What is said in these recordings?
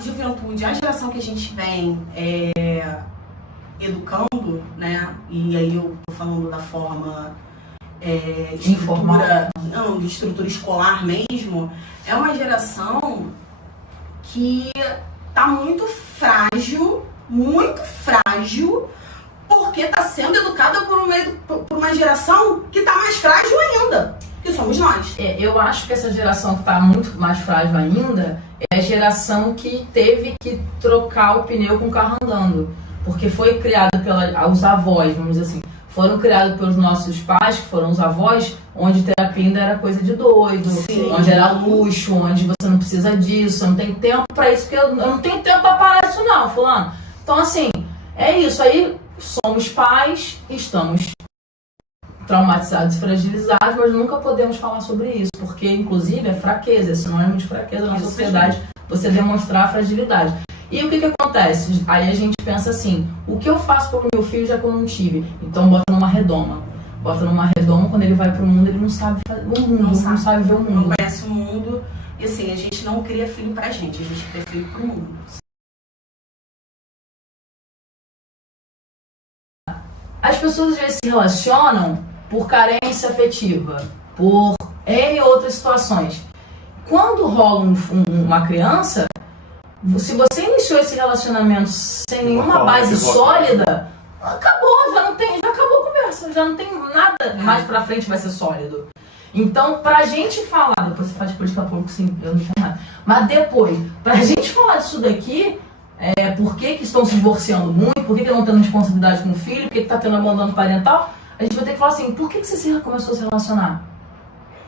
juventude, a geração que a gente vem educando, né? E aí eu tô falando da forma de estrutura escolar mesmo, é uma geração que tá muito frágil, porque tá sendo educada por uma geração que tá mais frágil ainda, que somos nós. Eu acho que essa geração que tá muito mais frágil ainda é a geração que teve que trocar o pneu com o carro andando, porque foi criada pelos avós, vamos dizer assim, foram criados pelos nossos pais, que foram os avós, onde terapia ainda era coisa de doido, sim, onde era luxo, onde você não precisa disso, não tem tempo pra isso, porque eu não tenho tempo pra parar isso não, fulano. Então assim, é isso, aí somos pais, estamos traumatizados e fragilizados, mas nunca podemos falar sobre isso, porque inclusive é fraqueza, é sinônimo de fraqueza na sociedade, você demonstrar fragilidade. E o que acontece? Aí a gente pensa assim, o que eu faço para o meu filho já que eu não tive? Então bota numa redoma. Bota numa redoma, quando ele vai pro mundo, ele não sabe o mundo, não sabe ver o mundo. Não conhece o mundo. E assim, a gente não cria filho pra gente, a gente cria filho pro mundo. As pessoas às vezes se relacionam por carência afetiva, por N outras situações. Quando rola uma criança, se você iniciou esse relacionamento sem nenhuma base sólida, acabou, já acabou a conversa, já não tem nada mais pra frente vai ser sólido. Então, pra gente falar, depois você faz política pública, sim, eu não tenho nada, mas depois, pra gente falar disso daqui, por que estão se divorciando muito, por que não estão tendo responsabilidade com o filho, por que está tendo abandono parental, a gente vai ter que falar assim, por que você começou a se relacionar?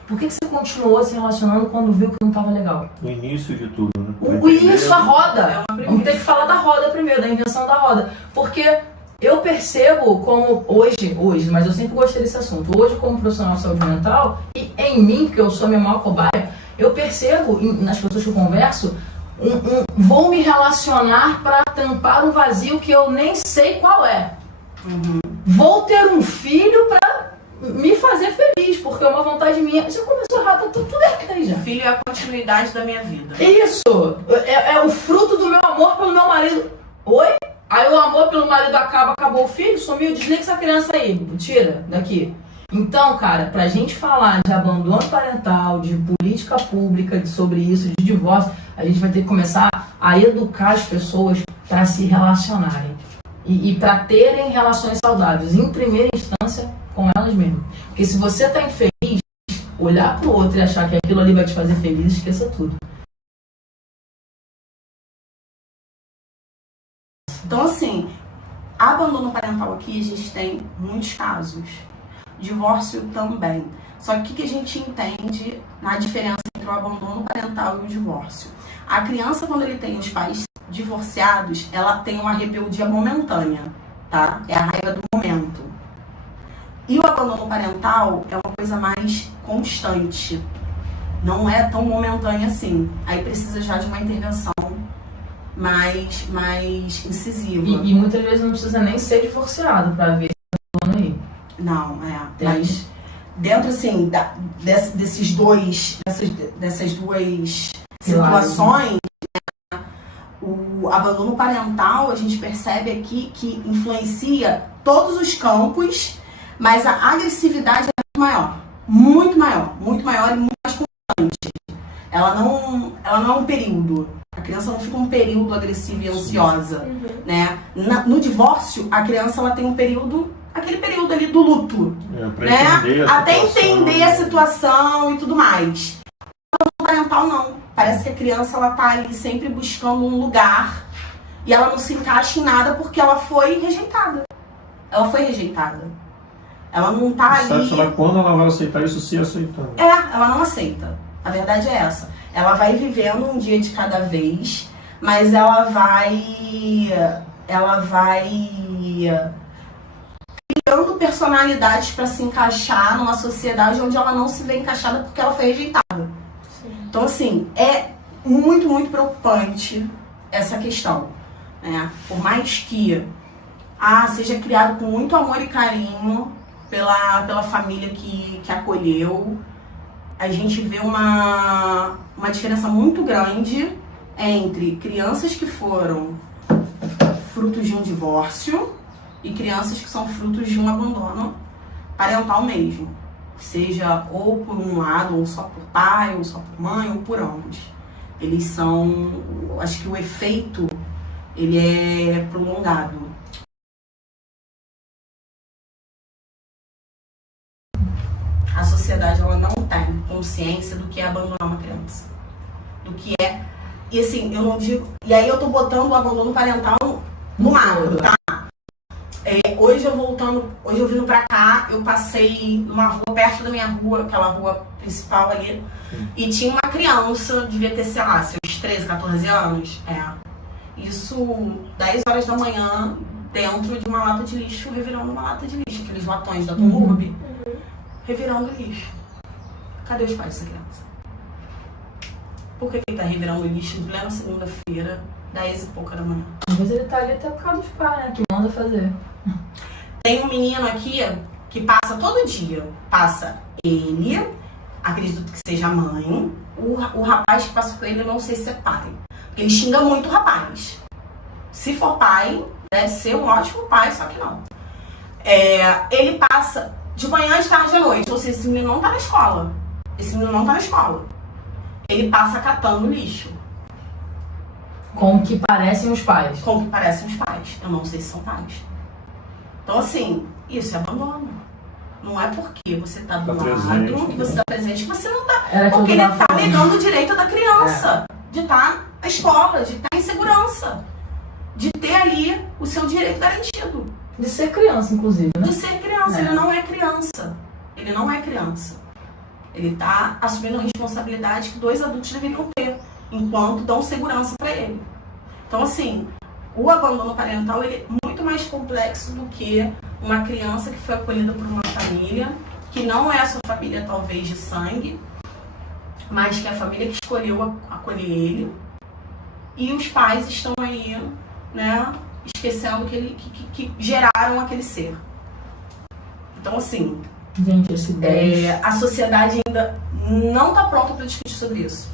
Por que você continuou se relacionando quando viu que não estava legal? O início de tudo, né? Isso, a roda. Vamos ter que falar da roda primeiro, da invenção da roda. Porque eu percebo como hoje, mas eu sempre gostei desse assunto, hoje como profissional de saúde mental, e em mim, porque eu sou a minha maior cobaia, eu percebo nas pessoas que eu converso, vou me relacionar para tampar um vazio que eu nem sei qual é. Vou ter um filho para me fazer feliz, porque é uma vontade minha. Já começou errado, tudo aí já. Filho é a continuidade da minha vida. Isso! É o fruto do meu amor pelo meu marido. Oi? Aí o amor pelo marido acabou o filho, sumiu, desliga essa criança aí, tira daqui. Então, cara, pra gente falar de abandono parental, de política pública, sobre isso, de divórcio, a gente vai ter que começar a educar as pessoas para se relacionarem. E para terem relações saudáveis, em primeira instância, com elas mesmas. Porque se você tá infeliz, olhar pro outro e achar que aquilo ali vai te fazer feliz, esqueça tudo. Então, assim, abandono parental aqui a gente tem muitos casos. Divórcio também. Só que o que a gente entende na diferença entre o abandono parental e o divórcio? A criança, quando ele tem os pais divorciados, ela tem uma rebeldia momentânea, tá? É a raiva do momento. E o abandono parental é uma coisa mais constante. Não é tão momentânea assim. Aí precisa já de uma intervenção mais incisiva. E muitas vezes não precisa nem ser divorciado para ver esse abandono aí. Não, mas dentro assim dessas duas situações, né, o abandono parental a gente percebe aqui que influencia todos os campos, mas a agressividade é muito maior e muito mais constante. Ela não é um período. A criança não fica um período agressiva e ansiosa, né? No divórcio, a criança ela tem um período, aquele período ali do luto, né? Até entender a situação e tudo mais. O parental não. Parece que a criança ela tá ali sempre buscando um lugar e ela não se encaixa em nada porque ela foi rejeitada. Ela não tá ali. Sabe lá quando ela vai aceitar isso, se aceitando. Ela não aceita. A verdade é essa. Ela vai vivendo um dia de cada vez, mas ela vai criando personalidades para se encaixar numa sociedade onde ela não se vê encaixada porque ela foi rejeitada. Sim. Então, assim, é muito, muito preocupante essa questão, né? Por mais que seja criado com muito amor e carinho pela família que acolheu, a gente vê uma diferença muito grande entre crianças que foram frutos de um divórcio e crianças que são frutos de um abandono parental mesmo. Seja ou por um lado, ou só por pai, ou só por mãe, ou por ambos. Eles são, acho que o efeito, ele é prolongado. A sociedade, ela não tem consciência do que é abandonar uma criança. Do que é... E assim, eu não digo... E aí eu tô botando o abandono parental no macro, tá? Hoje eu vindo pra cá, eu passei numa rua perto da minha rua, aquela rua principal ali, e tinha uma criança, devia ter, sei lá, seus 13, 14 anos. Isso, 10 horas da manhã, dentro de uma lata de lixo, revirando uma lata de lixo, aqueles latões da Turb, revirando lixo. Cadê os pais dessa criança? Por que ele tá revirando lixo em plena segunda-feira, 10 e pouca da manhã? Às vezes ele tá ali até por causa dos pais, né? Que manda fazer. Tem um menino aqui que passa todo dia. Passa ele, acredito que seja a mãe. O rapaz que passa com ele, eu não sei se é pai. Porque ele xinga muito o rapaz. Se for pai, deve ser um ótimo pai, só que não. Ele passa de manhã, de tarde e à noite. Ou seja, esse menino não tá na escola. Ele passa catando lixo. Com o que parecem os pais. Com o que parecem os pais. Eu não sei se são pais. Então, assim, isso é abandono. Não é porque você tá do lado, que você tá presente, que você não tá... Porque ele tá negando o direito da criança de estar na escola, de estar em segurança. De ter ali o seu direito garantido. De ser criança, inclusive, né? De ser criança. Ele não é criança. Ele não é criança. Ele tá assumindo a responsabilidade que 2 adultos deveriam ter, enquanto dão segurança para ele. Então, assim, o abandono parental, ele é muito mais complexo do que uma criança que foi acolhida por uma família, que não é a sua família, talvez, de sangue, mas que é a família que escolheu acolher ele. E os pais estão aí, né, esquecendo que geraram aquele ser. Então, assim... Gente, esse 10... a sociedade ainda não está pronta para discutir sobre isso.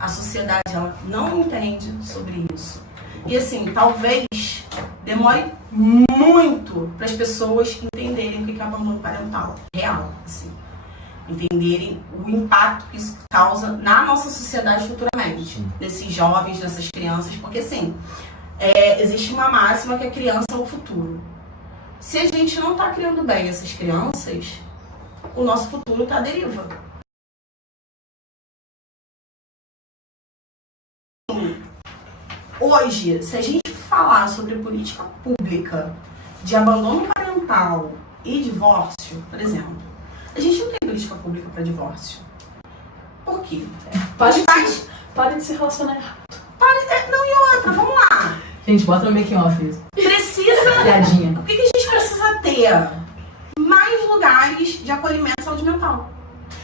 A sociedade, ela não entende sobre isso. E assim, talvez demore muito para as pessoas entenderem o que é abandono parental real, assim. Entenderem o impacto que isso causa na nossa sociedade futuramente, nesses jovens, nessas crianças, porque assim, existe uma máxima que a criança é o futuro. Se a gente não está criando bem essas crianças, o nosso futuro está à deriva. Hoje, se a gente falar sobre política pública de abandono parental e divórcio, por exemplo, a gente não tem política pública para divórcio. Por quê? Pare de se relacionar errado. Não, e outra, vamos lá. Gente, bota no making off isso. Precisa... Piadinha. O que a gente precisa ter? Mais lugares de acolhimento e saúde mental.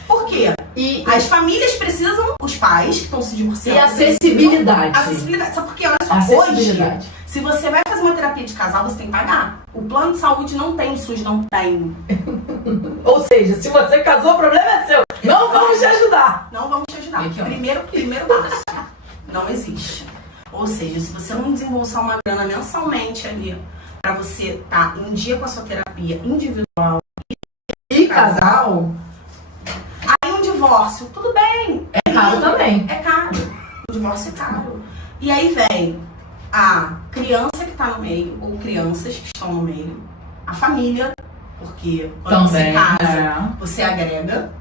Por quê? E as famílias precisam, os pais que estão se divorciando... E acessibilidade. Acessibilidade. Sabe por quê? Olha só, hoje, se você vai fazer uma terapia de casal, você tem que pagar. O plano de saúde não tem, o SUS não tem. Ou seja, se você casou, o problema é seu. Não vamos te ajudar. Não vamos te ajudar. Primeiro passo. Não existe. Ou seja, se você não desembolsar uma grana mensalmente ali pra você estar em dia com a sua terapia individual e casal, aí um divórcio, tudo bem. É caro também. É caro. O divórcio é caro. E aí vem a criança que tá no meio, ou crianças que estão no meio, a família, porque quando você casa, você agrega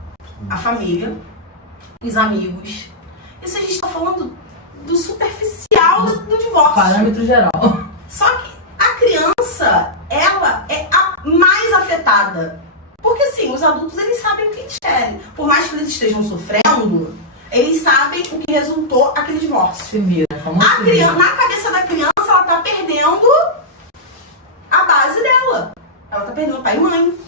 a família, os amigos. Isso a gente tá falando do superficial do divórcio. Parâmetro geral. Só que a criança, ela é a mais afetada. Porque assim, os adultos, eles sabem o que eles querem. Por mais que eles estejam sofrendo, eles sabem o que resultou aquele divórcio. Se vira, a criança, na cabeça da criança, ela tá perdendo a base dela. Ela tá perdendo pai e mãe.